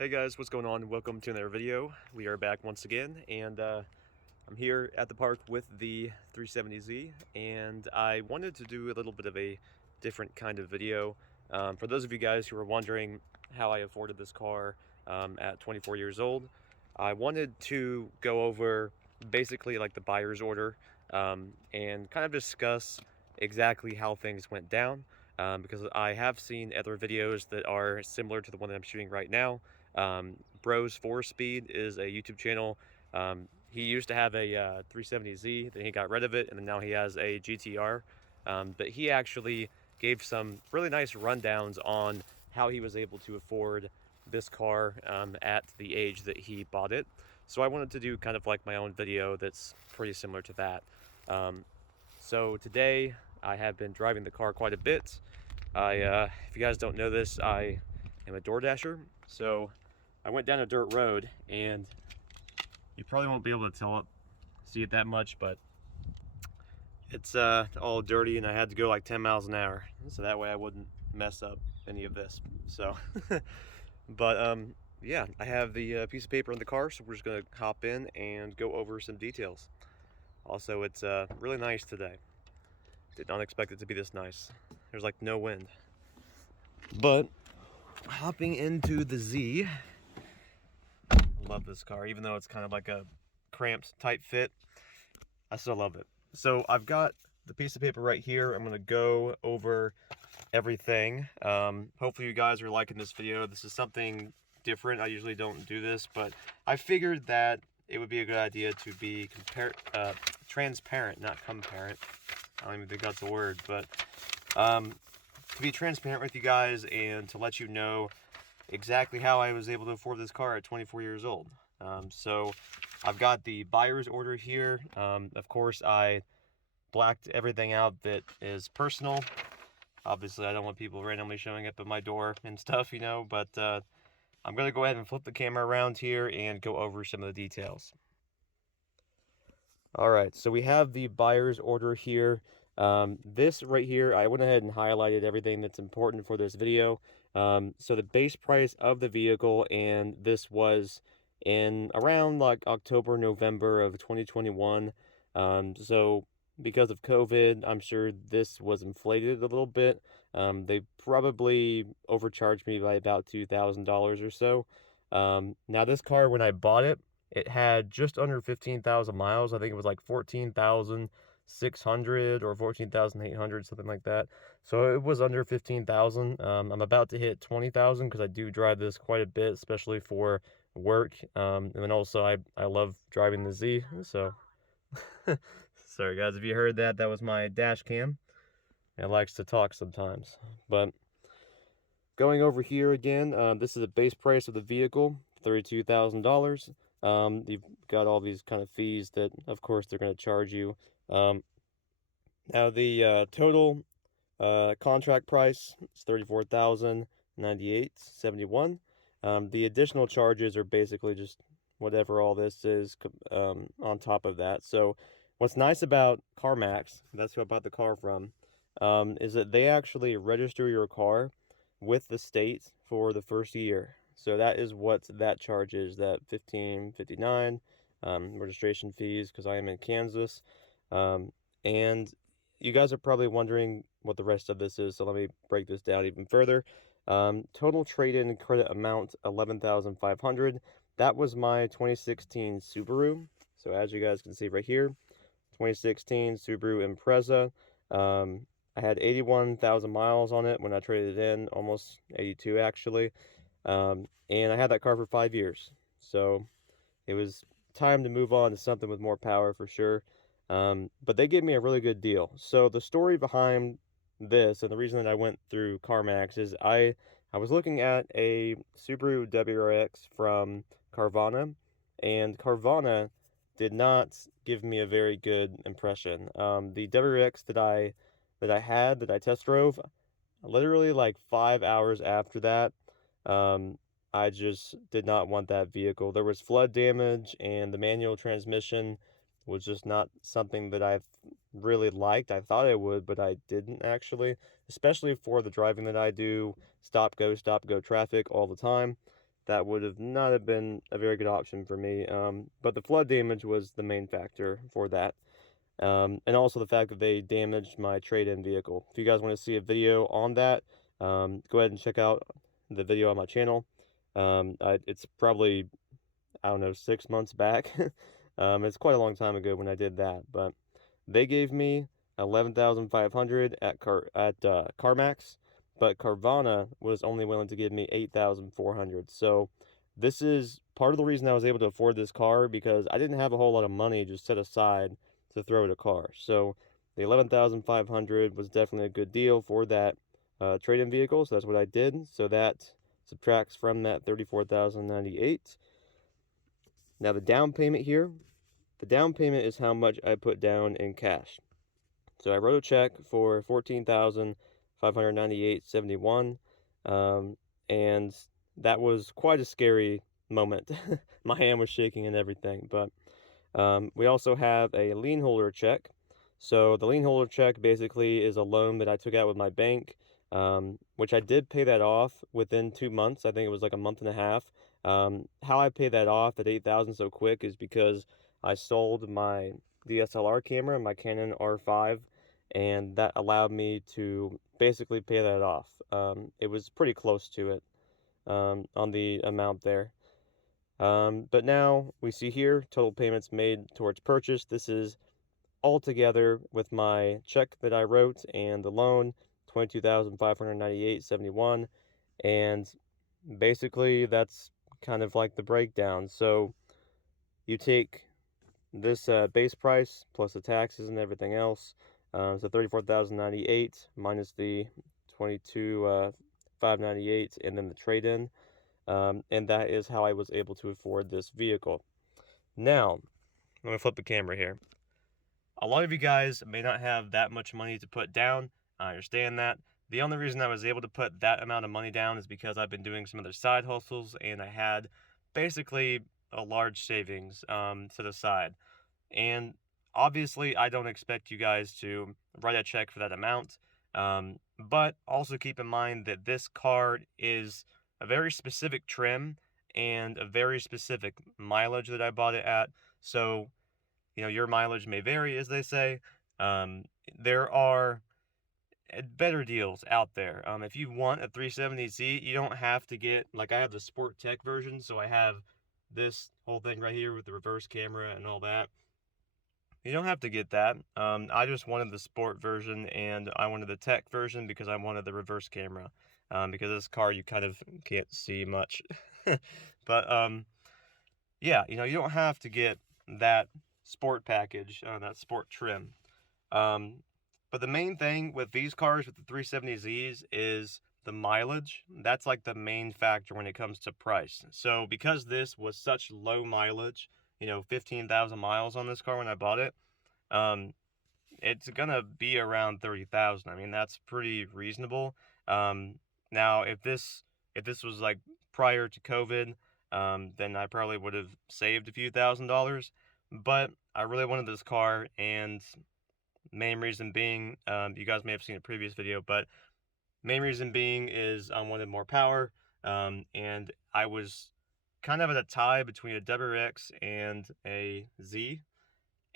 Hey guys, what's going on? Welcome to another video. We are back once again, and I'm here at the park with the 370Z, and I wanted to do a little bit of a different kind of video. For those of you guys who are wondering how I afforded this car at 24 years old, I wanted to go over basically like the buyer's order and kind of discuss exactly how things went down. Because I have seen other videos that are similar to the one that I'm shooting right now. Bros 4 Speed is a YouTube channel. He used to have a 370Z, then he got rid of it, and then now he has a GTR. But he actually gave some really nice rundowns on how he was able to afford this car at the age that he bought it. So I wanted to do kind of like my own video that's pretty similar to that. So today I have been driving the car quite a bit. If you guys don't know this, I am a door dasher. So I went down a dirt road, and you probably won't be able to see it that much, but it's all dirty, and I had to go like 10 miles an hour, so that way I wouldn't mess up any of this. So, but yeah, I have the piece of paper in the car, so we're just gonna hop in and go over some details. Also, it's really nice today. Did not expect it to be this nice. There's like no wind. But hopping into the Z, love this car, even though it's kind of like a cramped tight fit, I still love it. So I've got the piece of paper right here. I'm gonna go over everything. Hopefully you guys are liking this video. This is something different. I usually don't do this, but I figured that it would be a good idea to be transparent, not comparent. I don't even think that's a word, but to be transparent with you guys and to let you know exactly how I was able to afford this car at 24 years old. So I've got the buyer's order here. Of course, I blacked everything out that is personal. Obviously, I don't want people randomly showing up at my door and stuff, you know, but I'm going to go ahead and flip the camera around here and go over some of the details. All right, so we have the buyer's order here. This right here, I went ahead and highlighted everything that's important for this video. So the base price of the vehicle, and this was in around like October, November of 2021. So because of COVID, I'm sure this was inflated a little bit. They probably overcharged me by about $2,000 or so. Now this car, when I bought it, it had just under 15,000 miles. I think it was like 14,600 or 14,800, something like that. So it was under 15,000. I'm about to hit 20,000 because I do drive this quite a bit, especially for work. And then also I love driving the Z. So sorry guys, if you heard that, that was my dash cam. It likes to talk sometimes. But going over here again, this is the base price of the vehicle, $32,000. You've got all these kind of fees that, of course, they're going to charge you. Now the total contract price is $34,098.71. The additional charges are basically just whatever all this is on top of that. So what's nice about CarMax, that's who I bought the car from, is that they actually register your car with the state for the first year. So that is what that charge is, that $15.59 registration fees, because I am in Kansas. And you guys are probably wondering what the rest of this is, so let me break this down even further. Total trade-in credit amount, $11,500. That was my 2016 Subaru. So as you guys can see right here, 2016 Subaru Impreza. I had 81,000 miles on it when I traded it in, almost 82 actually. And I had that car for 5 years. So it was time to move on to something with more power for sure. But they gave me a really good deal. So the story behind this, and the reason that I went through CarMax, is I was looking at a Subaru WRX from Carvana, and Carvana did not give me a very good impression. The WRX that I test drove, literally like 5 hours after that, I just did not want that vehicle. There was flood damage, and the manual transmission was just not something that I really liked. I thought I would, but I didn't actually, especially for the driving that I do, stop go traffic all the time. that would have not have been a very good option for me. But the flood damage was the main factor for that. And also the fact that they damaged my trade-in vehicle. If you guys want to see a video on that, go ahead and check out the video on my channel. It's probably, I don't know, 6 months back. It's quite a long time ago when I did that, but they gave me 11,500 at CarMax, but Carvana was only willing to give me 8,400. So this is part of the reason I was able to afford this car, because I didn't have a whole lot of money just set aside to throw at a car. So the 11,500 was definitely a good deal for that trade-in vehicle. So that's what I did. So that subtracts from that 34,098. Now the down payment here, the down payment is how much I put down in cash. So I wrote a check for $14,598.71, and that was quite a scary moment. My hand was shaking and everything, but we also have a lien holder check. So the lien holder check basically is a loan that I took out with my bank, which I did pay that off within 2 months. I think it was like a month and a half. How I paid that off at $8,000 so quick is because I sold my DSLR camera, my Canon R5, and that allowed me to basically pay that off. It was pretty close to it on the amount there. But now we see here total payments made towards purchase. This is all together with my check that I wrote and the loan, $22,598.71, and basically that's kind of like the breakdown. So you take this base price plus the taxes and everything else, so $34,098 minus the $22,598 and then the trade-in, and that is how I was able to afford this vehicle. Now, I'm going to flip the camera here. A lot of you guys may not have that much money to put down. I understand that. The only reason I was able to put that amount of money down is because I've been doing some other side hustles, and I had basically a large savings to the side. And obviously, I don't expect you guys to write a check for that amount. But also keep in mind that this car is a very specific trim and a very specific mileage that I bought it at. So, you know, your mileage may vary, as they say. There are better deals out there. If you want a 370Z, you don't have to get, like, I have the Sport Tech version, so I have this whole thing right here with the reverse camera and all that. You don't have to get that. I just wanted the Sport version, and I wanted the Tech version because I wanted the reverse camera. Because this car, you kind of can't see much. But, yeah, you know, you don't have to get that Sport package, that Sport trim. But the main thing with these cars, with the 370Zs, is the mileage. That's like the main factor when it comes to price. So because this was such low mileage, you know, 15,000 miles on this car when I bought it, it's gonna be around 30,000. I mean, that's pretty reasonable. Now if this was like prior to COVID, then I probably would have saved a few $1,000s. But I really wanted this car, and main reason being, you guys may have seen a previous video, but main reason being is I wanted more power, and I was kind of at a tie between a WRX and a Z.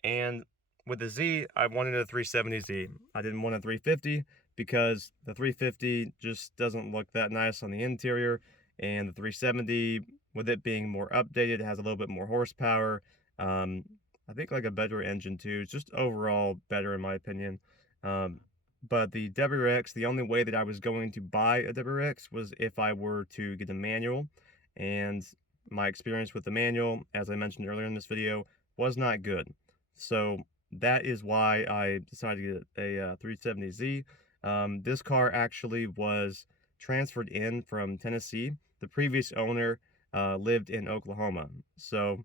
And with the Z, I wanted a 370Z. I didn't want a 350 because the 350 just doesn't look that nice on the interior, and the 370, with it being more updated, it has a little bit more horsepower. I think like a better engine too. It's just overall better in my opinion. But the WRX, the only way that I was going to buy a WRX was if I were to get a manual, and my experience with the manual, as I mentioned earlier in this video, was not good. So that is why I decided to get a 370Z. This car actually was transferred in from Tennessee. The previous owner lived in Oklahoma. So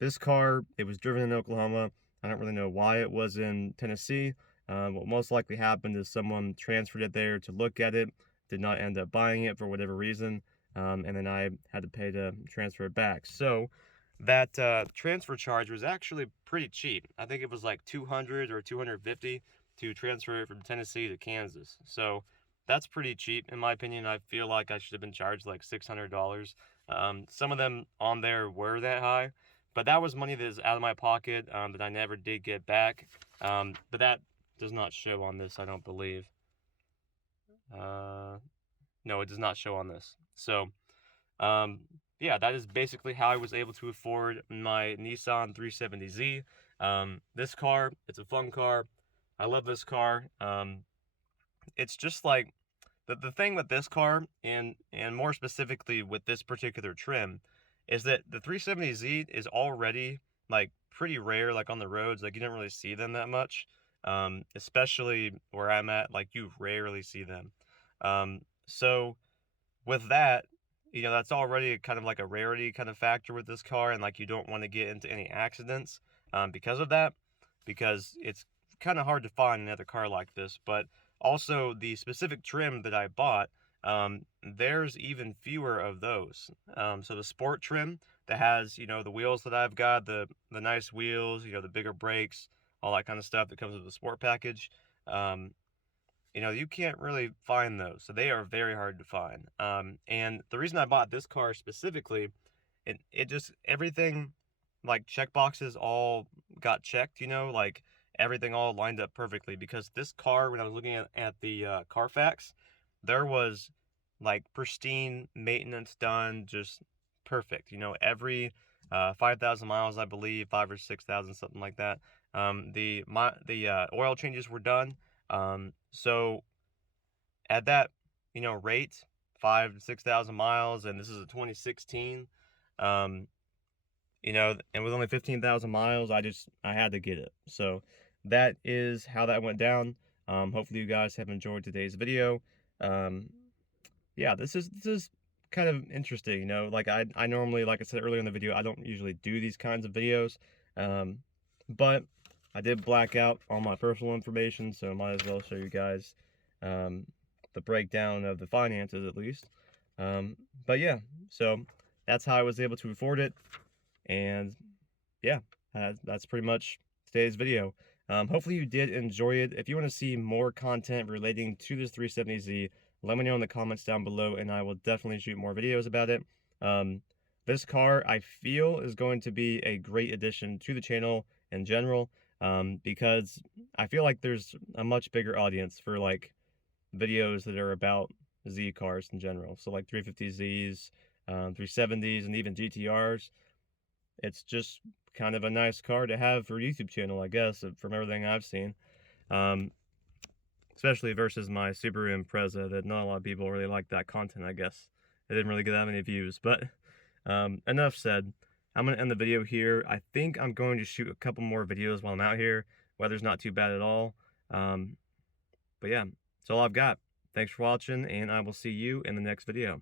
this car, it was driven in Oklahoma. I don't really know why it was in Tennessee. What most likely happened is someone transferred it there to look at it, did not end up buying it for whatever reason, and then I had to pay to transfer it back. So that transfer charge was actually pretty cheap. I think it was like $200 or $250 to transfer it from Tennessee to Kansas. So that's pretty cheap in my opinion. I feel like I should have been charged like $600. Some of them on there were that high, but that was money that is out of my pocket that I never did get back. But that does not show on this, I don't believe. No, it does not show on this. So, yeah, that is basically how I was able to afford my Nissan 370Z. This car, it's a fun car. I love this car. It's just like the thing with this car, and more specifically with this particular trim, is that the 370Z is already like pretty rare, like on the roads. Like you don't really see them that much. Especially where I'm at, like you rarely see them. So with that, that's already kind of like a rarity kind of factor with this car, and like you don't want to get into any accidents because of that, because it's kind of hard to find another car like this. But also the specific trim that I bought, there's even fewer of those. So the sport trim that has, the wheels that I've got, the nice wheels, the bigger brakes, all that kind of stuff that comes with the sport package. You can't really find those, so they are very hard to find. And the reason I bought this car specifically, it just everything, like check boxes all got checked, like everything all lined up perfectly. Because this car, when I was looking at the Carfax, there was like pristine maintenance done, just perfect. Every 5,000 miles, I believe, 5 or 6,000, something like that. The oil changes were done. So at that, rate, 5 to 6,000 miles, and this is a 2016, and with only 15,000 miles, I had to get it. So that is how that went down. Hopefully you guys have enjoyed today's video. Yeah, this is kind of interesting, like I normally, like I said earlier in the video, I don't usually do these kinds of videos, but I did black out all my personal information, so I might as well show you guys the breakdown of the finances at least. But yeah, so that's how I was able to afford it, and yeah, that's pretty much today's video. Hopefully you did enjoy it. If you want to see more content relating to this 370Z, let me know in the comments down below, and I will definitely shoot more videos about it. This car, I feel, is going to be a great addition to the channel in general, because I feel like there's a much bigger audience for like videos that are about Z cars in general. So like 350Zs, 370s, and even GTRs. It's just kind of a nice car to have for a YouTube channel, I guess, from everything I've seen. Especially versus my Subaru Impreza, that not a lot of people really like that content, I guess. It didn't really get that many views, but enough said. I'm going to end the video here. I think I'm going to shoot a couple more videos while I'm out here. Weather's not too bad at all. But yeah, that's all I've got. Thanks for watching, and I will see you in the next video.